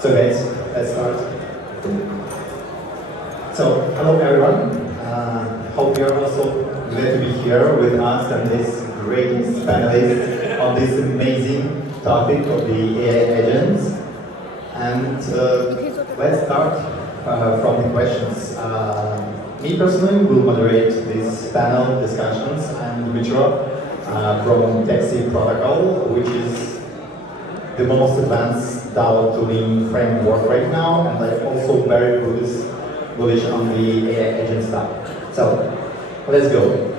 So guys, let's start. So, hello everyone. Hope you're also glad to be here with us and this great panelist on this amazing topic of the AI agents. And let's start from the questions. Me personally will moderate this panel discussions. I'm Dmytro from Taxi Protocol, which is the most advanced DAO tooling framework right now, and I'm also very bullish on the AI agent stuff. So, let's go.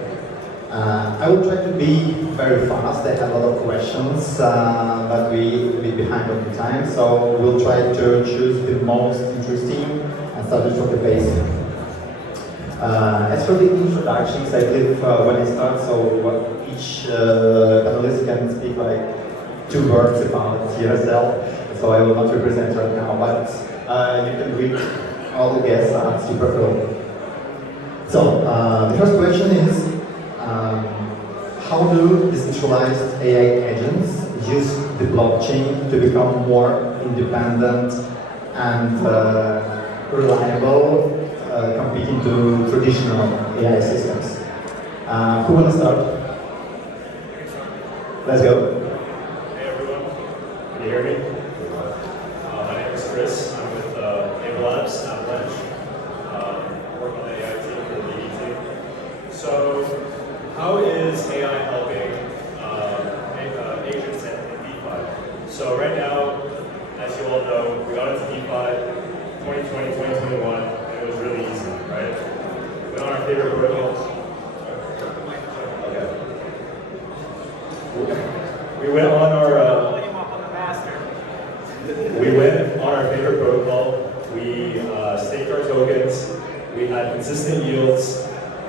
I will try to be very fast. I have a lot of questions, but we're a bit behind on the time, so we'll try to choose the most interesting and start from the basic. As for the introductions, I believe when I start, so each panelist can speak like 2 words about yourself, so I will not represent right now, but you can read all the guests are super cool. So, the first question is, how do decentralized AI agents use the blockchain to become more independent and reliable, competing to traditional AI systems? Who wants to start? Let's go. Hey everyone, can you hear me? My name is Chris. I'm with Avalanche, Avalanche. I work on the AI team for the DD team. So, how is AI helping agents in DeFi? So right now, as you all know, we got into DeFi 2020, 2021, and it was really easy, right? We went on our favorite protocols. Okay. We went on our favorite protocol. We staked our tokens. We had consistent yields.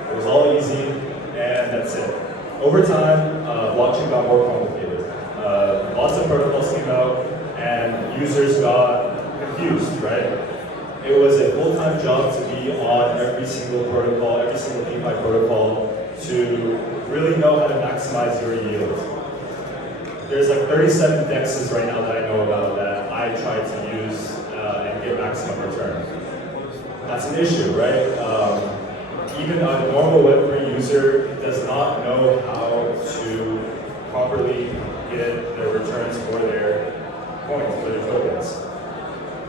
It was all easy, and that's it. Over time, blockchain got more complicated. Lots of protocols came out, and users got confused, right? It was a full-time job to be on every single protocol, every single DeFi protocol, to really know how to maximize your yield. There's like 37 dexes right now that I know about that I try to use and get maximum return. That's an issue, right? Even a normal Web3 user does not know how to properly get their returns for their coins, for their tokens.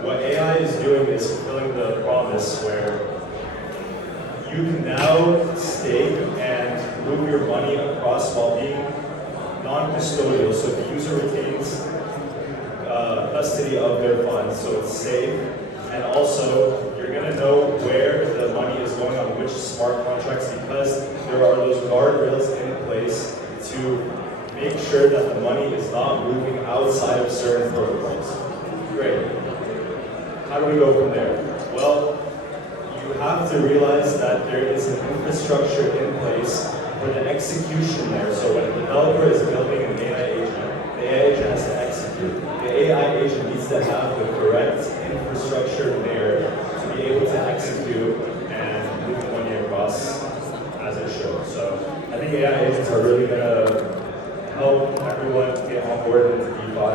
What AI is doing is fulfilling the promise where you can now stake and move your money across while being non-custodial, so the user retains custody of their funds, so it's safe. And also, you're going to know where the money is going on which smart contracts, because there are those guardrails in place to make sure that the money is not moving outside of certain protocols. Great. How do we go from there? Well, you have to realize that there is an infrastructure in place for the execution there. So when a developer is building an AI agent, the AI agent has to execute. The AI agent needs to have the correct infrastructure there to be able to execute and move money across as it should. So I think AI agents are really going to help everyone get on board into DeFi,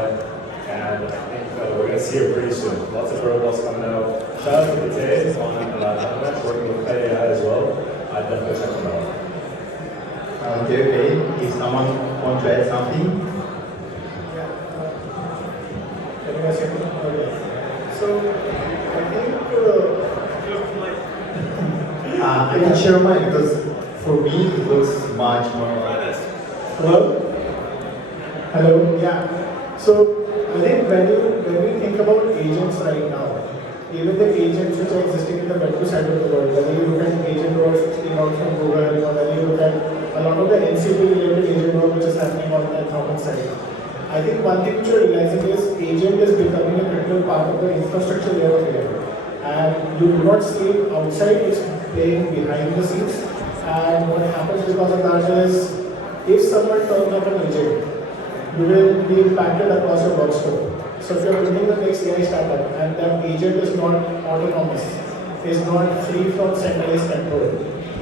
and I think we're going to see it pretty soon. Lots of protocols coming out. Shout out to Dave on Avalanche, working with AI as well. I'd definitely check them out. Okay. If someone wants to add something? So, I think I can share mine because for me it looks much more. Hello? Hello? Yeah. So, I think when we think about agents right now, even the agents which are existing in the Web2 side of the world, whether you look at agent work came out from Google, or whether you look at a lot of the NCP related agent work which is happening on the Anthropic side. I think one thing which you're realizing is agent is becoming a critical part of the infrastructure layer of AI. And you do not see it outside, it's playing behind the scenes. And what happens because of that is, if someone turns up an agent, you will be impacted across your work scope. So if you're building the next AI startup and that agent is not autonomous, is not free from centralized control,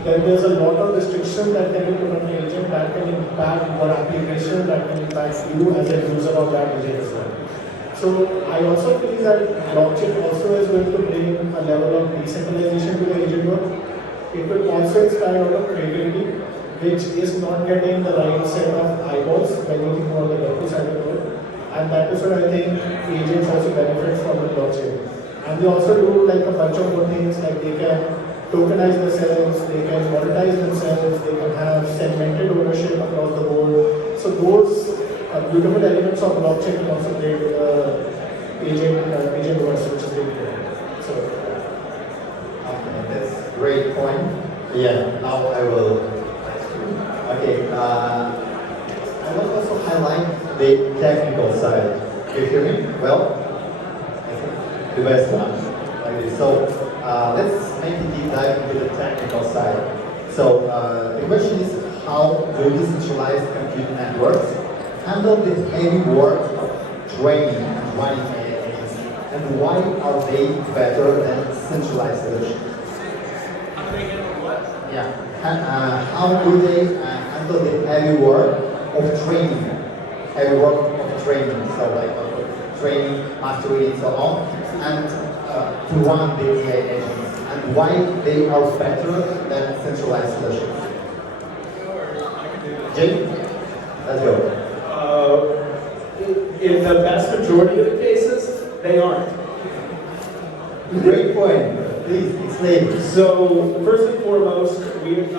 then there's a lot of restriction that can be put on the agent that can impact your application, that can impact you as a user of that agent as well. So I also feel that blockchain also is going to bring a level of decentralization to the agent work. It will also inspire a lot of creativity, which is not getting the right set of eyeballs when you think about the Web2 side of the world. And that is what I think agents also benefit from the blockchain. And they also do like a bunch of more things, like they can tokenize themselves, they can monetize themselves, they can have segmented ownership across the board. So those beautiful elements of blockchain can also play with agent works, which is really good. So, okay, that's a great point. Yeah, now I will. Okay, I will also highlight the technical side. Do you hear me? Well, I think the best one. Like this. So let's make a deep dive into the technical side. So the question is, how do decentralized compute networks handle the heavy work of training and running agents, and why are they better than centralized solutions? How do they handle what? Yeah. How do they handle the heavy work of training? Heavy work of training, so like training, mastery, and so on, and to run the AI agents, and why they are better than centralized solutions. Jim, let's go. In the vast majority of the cases, they aren't. Great point. Please explain. So first and foremost, the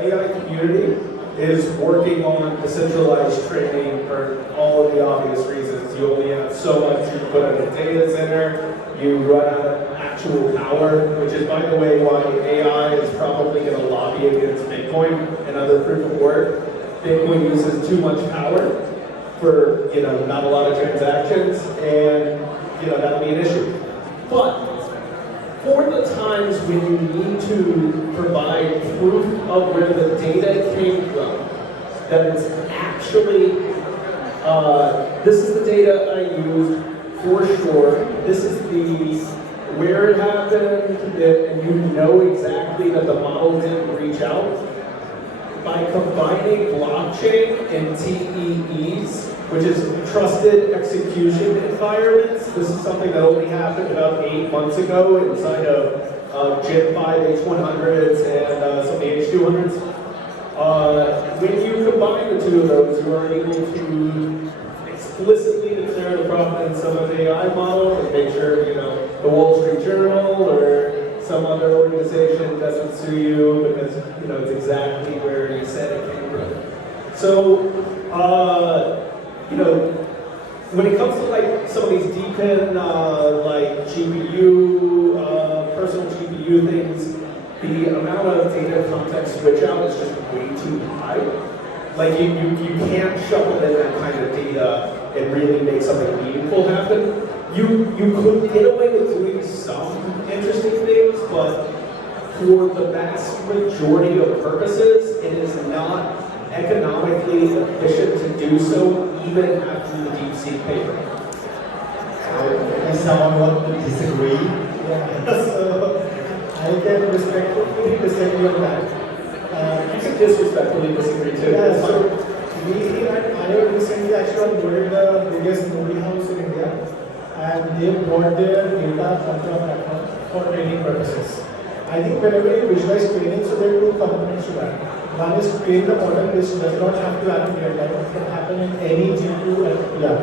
AI community is working on decentralized training for all of the obvious reasons. You only have so much you put in a data center, you run out of actual power, which is, by the way, why AI is probably going to lobby against Bitcoin and other proof of work. Bitcoin uses too much power for, not a lot of transactions, and, that'll be an issue. But for the times when you need to provide proof of where the data came from, that it's actually, this is the data I used for sure, this is where it happened, and you know exactly that the model didn't reach out. By combining blockchain and TEEs, which is trusted execution environments, this is something that only happened about 8 months ago inside of Gen 5 H100s and some of the H200s. When you combine the two of those, you are able to explicitly declare the provenance of an AI model and make sure, the Wall Street Journal or some other organization doesn't sue you because, it's exactly where you said it came from. So, when it comes to like some of these DePIN, like GPU, personal GPU things, the amount of data context switch out is just way too high. Like you can't shuffle in that kind of data and really make something meaningful happen. You could get away with doing some interesting things, but for the vast majority of purposes, it is not economically efficient to do so, even after the DeepSeek paper. If someone wants to disagree, yeah, so I can respectfully disagree on that. You can disrespectfully disagree too. Yeah, so we at IO recently actually onboarded the biggest movie house in India, and they brought their data onto our platform for training purposes. I think whenever you visualize training, so there are two components to that. One is train the model, which does not have to happen real time. It can happen in any GPU. Yeah.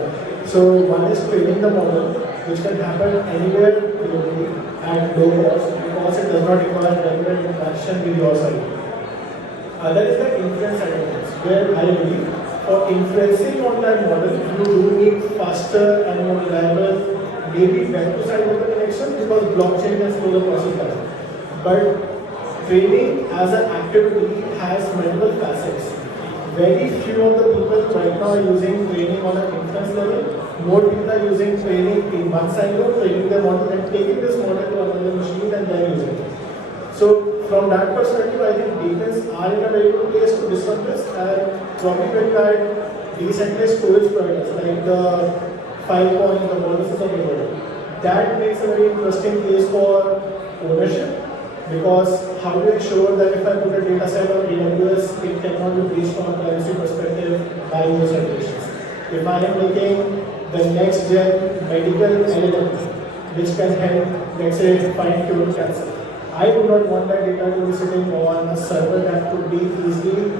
So one is training the model, which can happen anywhere globally at low cost because it does not require regular interaction with your side. That is the inference side of things, where I believe for inferencing on that model, you do need faster and more reliable, maybe better side of the connection because blockchain can slow the process down. But training as an activity has multiple facets. Very few of the people right now are using training on an inference level. More people are using training in one silo, training the model and taking this model to another machine and then using it. So from that perspective, I think DePINs are in a very good place to disrupt this, and probably when that decentralized storage providers like the Filecoin, the Wallaces of the world, that makes a very interesting case for ownership. Because how do I ensure that if I put a data set on AWS, it cannot be breached from a privacy perspective by those regulations? If I am making the next gen medical LLM, which can help, let's say, find cure cancer. I would not want that data to be sitting on a server that could be easily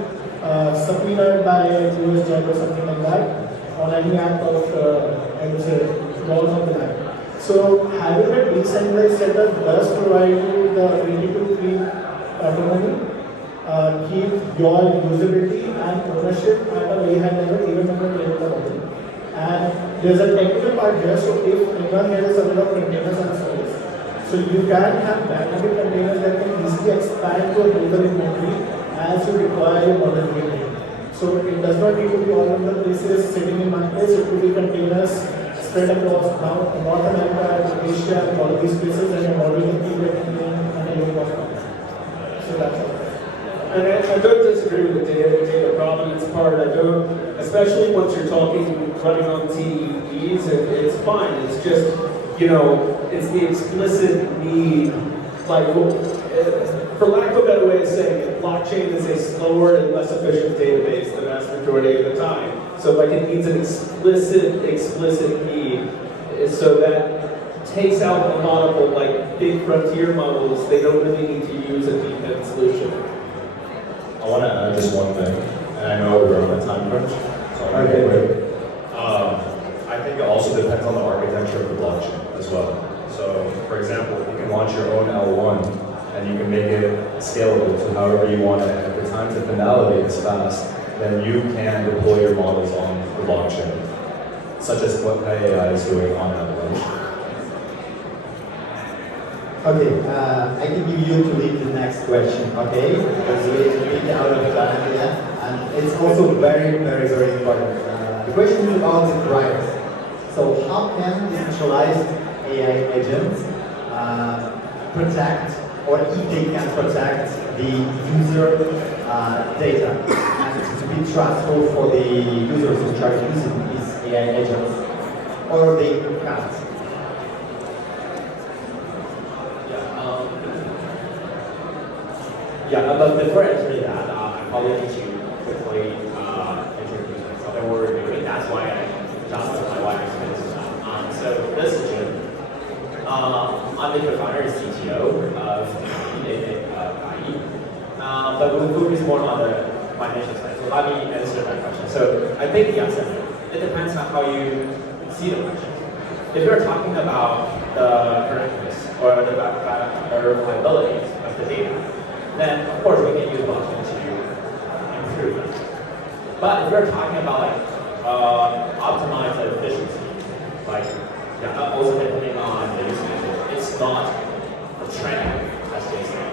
subpoenaed by US judge or something like that on any act of, I would say, laws of the land. So having a decentralized setup does provide you the ability to keep autonomy, keep your usability and ownership at a very high level, even on the technical level. And there's a technical part here, so if anyone here is aware of containers and service, so you can have dynamic containers that can easily expand to a global inventory as you require your model to be made. So it does not need to be all of the places sitting in one place, it could be containers spread across North America, Asia, all of these places, and your model can keep it in a low cost. So that's all. And I don't disagree with the data provenance part. I don't, especially once you're talking running on TDEs, it's fine. It's just, it's the explicit need, like, for lack of a better way of saying it, blockchain is a slower and less efficient database the vast majority of the time. So like it needs an explicit need, so that takes out a lot of the like big frontier models. They don't really need to use a DePIN solution. I want to add just one thing, and I know we're on a time crunch, so I'm going to get quick. I think it also depends on the architecture of the blockchain as well. So, for example, you can launch your own L1, and you can make it scalable to however you want it, and if the time to finality is fast, then you can deploy your models on the blockchain, such as what AI is doing on Avalanche. Okay, I can give you to lead the next question, okay? Because we're really out of time here, and it's also very, very, very important. The question is about the privacy. So how can decentralized AI agents protect, or if they can protect the user data, and to be trustful for the users which are using these AI agents, or they can't? But before answering that, I probably need to quickly introduce myself and what we're doing. That's why I justified why I'm doing this. So this is Jim. I'm the co-founder and CTO of GAIB. But we focus more on the financial side. So let me answer that question. So I think yes, it depends on how you see the question. If you're talking about the correctness or the reliability of the data, then of course we can use blockchain to improve it. But if we're talking about like optimize the efficiency, like also depending on the use case, it's not a trend, as they say.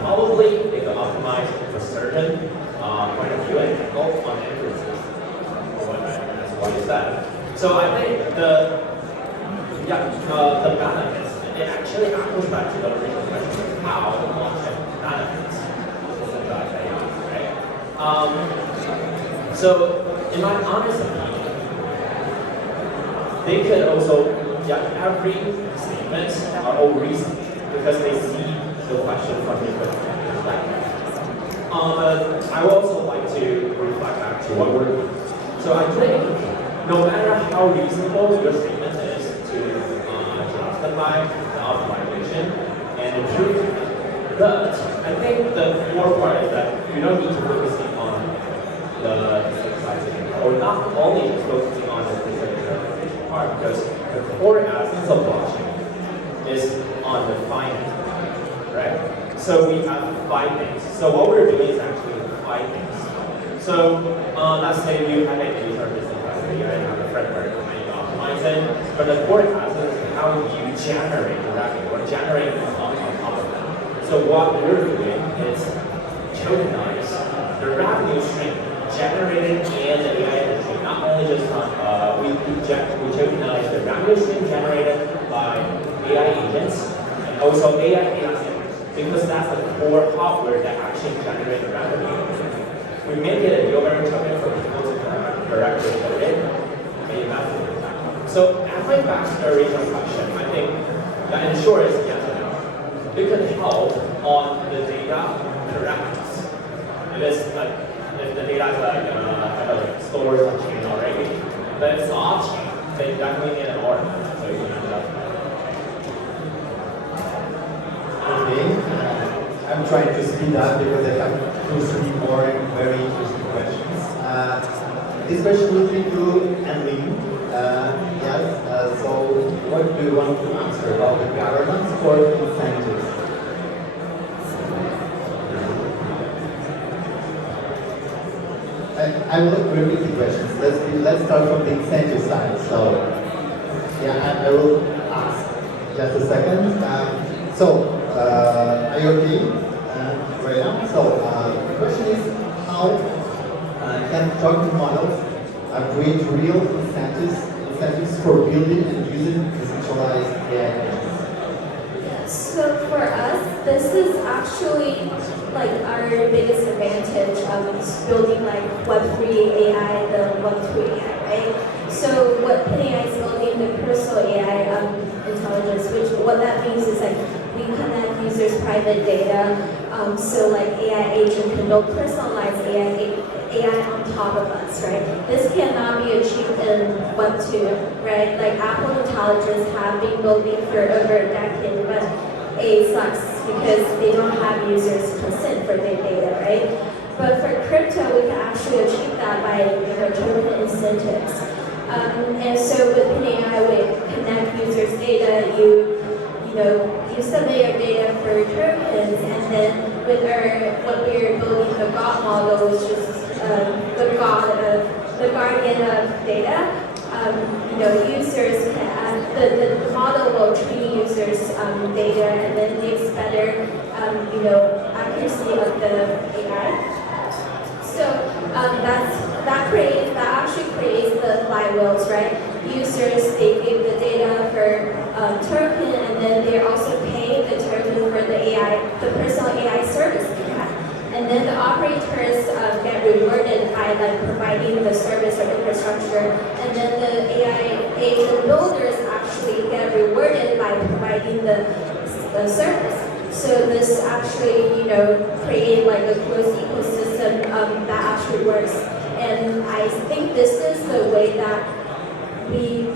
Probably they can optimize for certain point of view and angle on inferences. That's what is that. So I think the benefits, it actually goes back to the original question, how the blockchain benefits decentralized AI, right? So in my honest opinion, they could also, every statement are all reasoned because they see the question from different perspectives. I would also like to reflect back to what we're doing. So I think no matter how reasonable your statement is to justify the optimization and the truth, but I think the core part is that you don't need to focus on the decentralization, or not only just focusing on the decentralization part, because the core essence of blockchain is on the finance, right? So we have 5 things. So what we're doing is actually 5 things. So let's say you have a user decentralized AI and have a framework and you optimize it, but the core essence is how you generate the revenue or generate income on top of that. So what we're doing is tokenize the revenue stream generated in the AI industry. Not only just we tokenize the revenue stream generated by AI agents and also AI data centers, because that's the core hardware that actually generates the revenue. We make it a yield-bearing token for people to directly code it and invest in it. So answering back to the original question, I think that in short is yes and no. It could help on the data correctness. It is like if the data is like stored on chain already, but it's off chain, they definitely need an hour. So you can do that. Okay, I'm trying to speed up because I have 2-3 more very interesting questions. This question will be to Anling. Yes, so what do you want to answer about the governance for incentives? I will repeat the questions. Let's start from the incentive side. So, yeah, I will ask just a second. Are you okay right now? So, the question is how can token models create real incentives for building and using decentralized AI agents? So for us, this is actually like our biggest advantage of building like Web3 AI, the Web2 AI, right? So what PIN AI is building, the personal AI intelligence, which what that means is like we connect users' private data, so like AI agent can build personalized AI on top of us, right? This cannot be achieved in Web2, right? Like Apple Intelligence have been building for over a decade, but it sucks because they don't have users' consent for their data, right? But for crypto, we can actually achieve that by token incentives. And so with PIN AI, we connect users' data. You submit your data for tokens, and then with what we're building, the God model, which is the guardian of data. Users can, the model will treat users' data, and then gives better, accuracy of the AI. So that actually creates the flywheels, right? Users, they give the data for token, and then they're also paying the token for the personal AI service they have. And then the operators get rewarded by like providing the service or infrastructure, and then the AI agent builders actually get rewarded by providing the service. So this actually, create like a closed ecosystem that actually works. And I think this is the way that we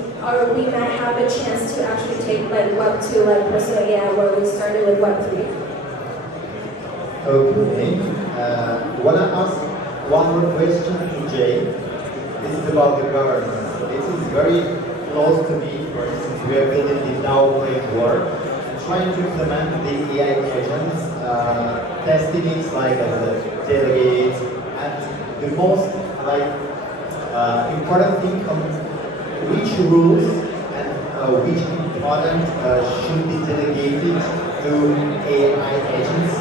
might have a chance to actually take like Web2, like personal AI, where we started with Web3. Okay. Want to ask one more question to Jay. This is about the governance. This is very close to me. For instance, we are building the DAO framework and trying to implement the AI agents, testing it like as a delegate, and the most important thing on which rules and which component should be delegated to AI agents.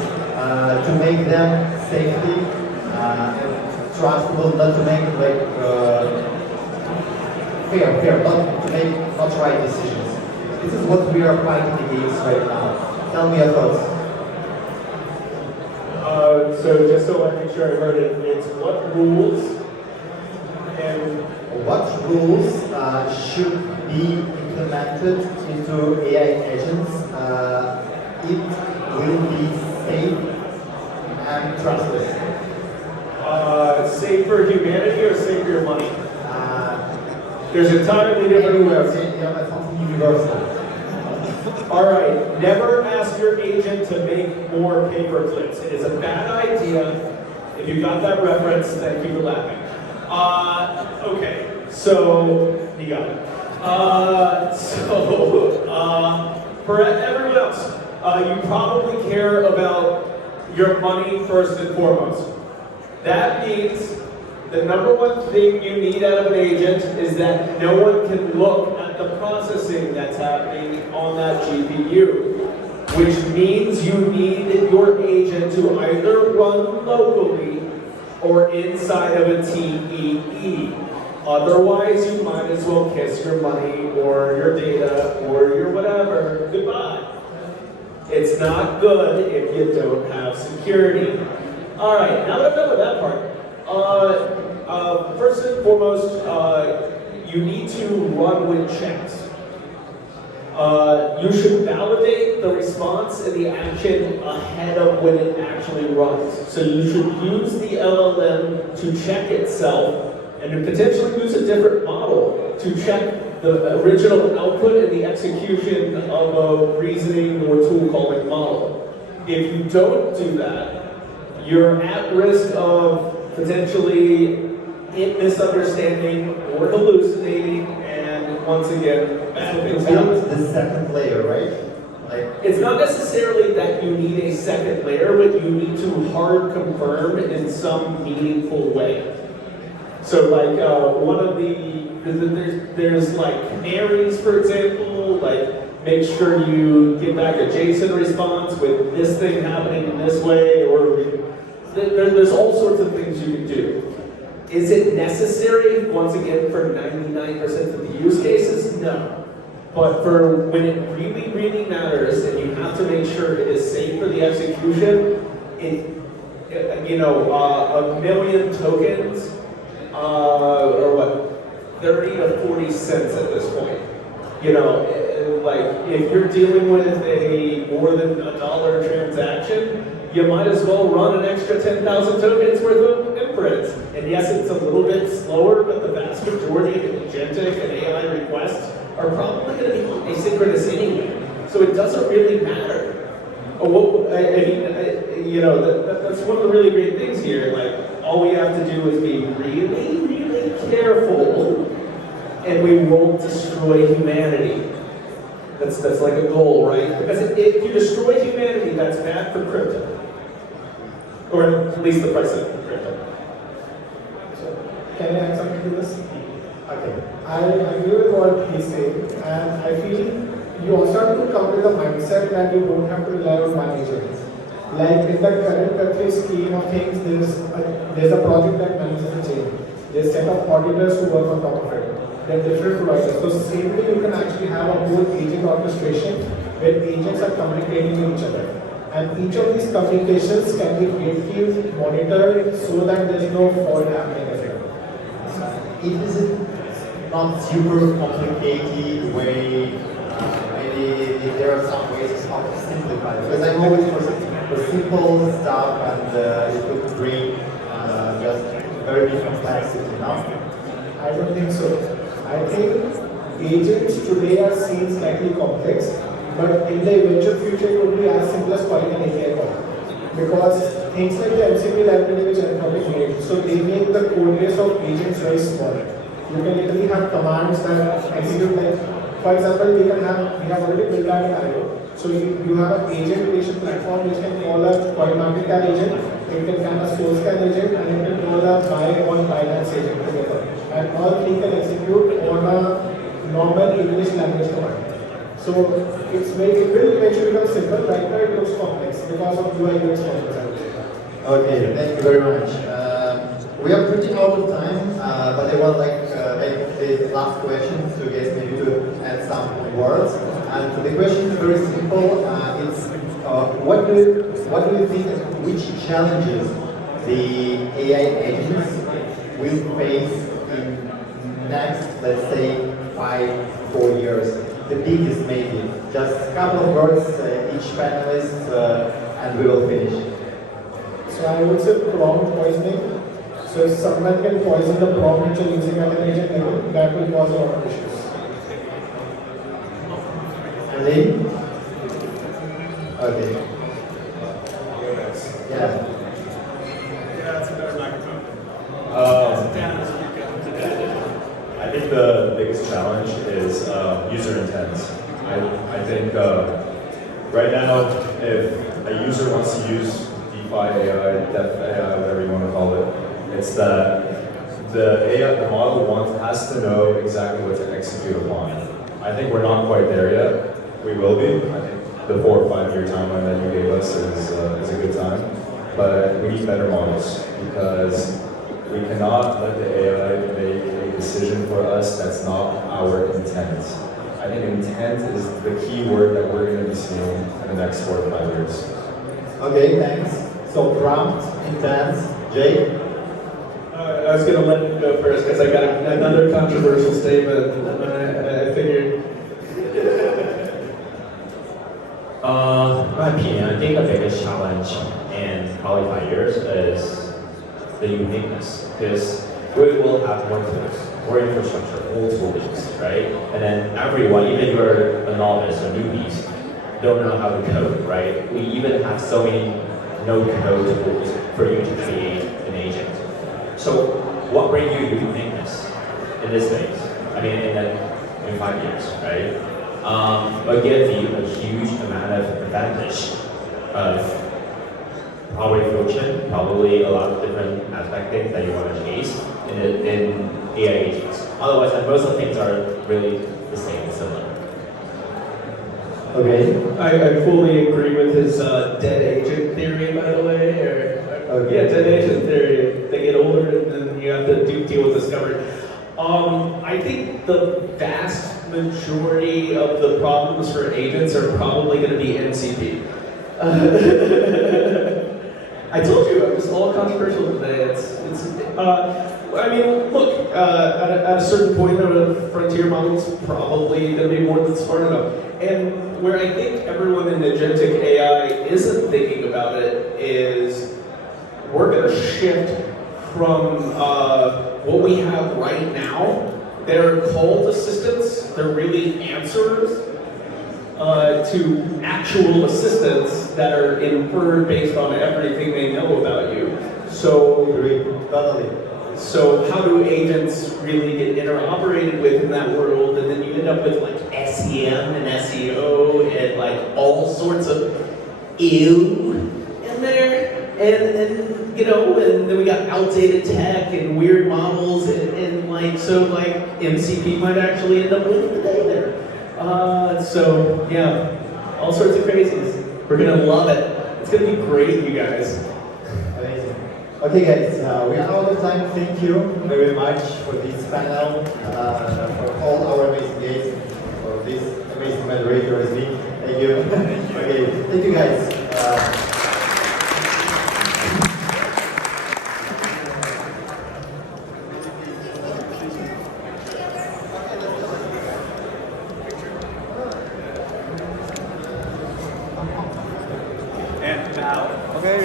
To make them safety and trustable, not to make fair, not to make not right decisions. This is what we are fighting against right now. Tell me your thoughts. So just so I make sure I heard it, it's what rules and what rules should be implemented into AI agents? It will be safe and trustless. Safe for humanity or safe for your money? There's entirely different ways. Something universal. All right, never ask your agent to make more paperclips. It is a bad idea. If you got that reference, thank you for laughing. Okay, so you got it. For everyone else, you probably care about your money first and foremost. That means the number one thing you need out of an agent is that no one can look at the processing that's happening on that GPU, which means you need your agent to either run locally or inside of a TEE. Otherwise, you might as well kiss your money or your data or your whatever goodbye. It's not good if you don't have security. All right, now that I'm done with that part, first and foremost, you need to run with checks. You should validate the response and the action ahead of when it actually runs. So you should use the LLM to check itself and to potentially use a different model to check the original output and the execution of a reasoning or tool calling model. If you don't do that, you're at risk of potentially it misunderstanding or hallucinating, and once again, bad things happen. Build the second layer, right? Like, It's not necessarily that you need a second layer, but you need to hard confirm in some meaningful way. So like one of there's like canaries, for example, like make sure you give back a JSON response with this thing happening in this way, or there's all sorts of things you can do. Is it necessary, once again, for 99% of the use cases? No. But for when it really, really matters, and you have to make sure it is safe for the execution, a million tokens, or what, 30 to 40 cents at this point. Like if you're dealing with a more than $1 transaction, you might as well run an extra 10,000 tokens worth of inference. And yes, it's a little bit slower, but the vast majority of agentic and AI requests are probably going to be asynchronous anyway. So it doesn't really matter. That's one of the really great things here. Like, all we have to do is be really, really careful, and we won't destroy humanity. That's like a goal, right? Because if you destroy humanity, that's bad for crypto. Or at least the price of crypto. Can I add something to this? Okay. I agree with what he's saying, and I feel you also have to come with a mindset that you don't have to rely on managers. Like in the current country scheme of things, there's a project that manages the chain. There's a set of auditors who work on top of it. There are different providers. So same way you can actually have a whole agent orchestration where agents are communicating with each other. And each of these communications can be gratefully monitored so that there is no fault happening as well. it is not super complicated way. Maybe there are some ways how to simplify it. Because I'm always for simple stuff, and it could bring just very big complexity. No? I don't think so. I think agents today are seen slightly complex, but in the eventual future it would be as simple as calling an API call. Because things like the MCP library which Anthropic made, so they make the code base of agents very small. You can literally have commands that execute like, for example, we have already built out an IO. So you have an agent creation platform which can call a Kotliarov agent, it can call a source scan agent, and it can call a buy on Binance agent together. And all three can execute on a normal English language command. So it will eventually become simple. Right now it looks complex because of UI UX problems. Okay, thank you very much. We are pretty out of time, but I would like make the last question to get maybe to add some words. And the question is very simple. It's what do you think? Which challenges the AI agents will face in next, let's say, 4 years? The biggest maybe. Just a couple of words, each panelist, and we will finish. So I would say prompt poisoning. So if someone can poison the prompt which you're using at an agent level, that will cause a lot of issues. Anling? Okay. Yeah. Yeah, it's a better microphone. I think the biggest challenge is user intent. I think right now, if a user wants to use DeFi AI, Def AI, whatever you want to call it, it's that the model has to know exactly what to execute upon. I think we're not quite there yet. We will be. I think the 4 or 5 year timeline that you gave us is a good time. But we need better models because we cannot let the AI make a decision for us that's not our intent. I think intent is the key word that we're going to be seeing in the next 4 to 5 years. Okay, thanks. So prompt, intent, Jake? I was going to let him go first because I got another controversial statement, and I figured. My opinion, I think the biggest challenge in probably 5 years is the uniqueness, because we will have more tools. more infrastructure, old tools, right? And then everyone, even if you're a novice or newbies, don't know how to code, right? We even have so many no-code tools for you to create an agent. So what brings you uniqueness in this space? I mean, in 5 years, right? What gives you a huge amount of advantage of probably function, probably a lot of different aspect things that you want to chase in AI agents. Otherwise, most of the things are really the same, similar. Okay. I fully agree with his dead agent theory, by the way. Okay. Yeah, dead agent theory. They get older and then you have to deal with discovery. I think the vast majority of the problems for agents are probably going to be MCP. I told you, it was all controversial today. I mean, look, at a certain point, the frontier model's probably going to be more than smart enough. And where I think everyone in agentic AI isn't thinking about it is we're going to shift from what we have right now. They're called assistants, they're really answers, to actual assistants that are inferred based on everything they know about you. So, Totally. so how do agents really get interoperated with in that world? And then you end up with like SEM and SEO and like all sorts of ew in there. And you know, and then we got outdated tech and weird models and like, so like MCP might actually end up winning the day there. So yeah, all sorts of crazies. We're gonna love it. It's gonna be great, you guys. Amazing. Okay, guys, we are out of time. Thank you very much for this panel, for all our amazing guests, for this amazing moderator as me. Thank you. Okay, thank you, guys. Okay,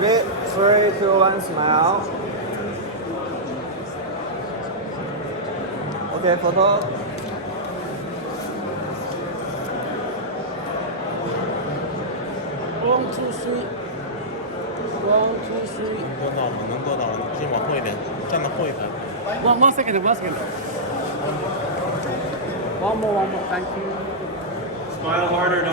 ready? 3, 2, 1, smile. Okay, photo. 1, 2, 3. 1, 2, 3.多到了，能多到了，可以往后一点，站得后一点。 One second, 1 second. One more, thank you. Smile harder.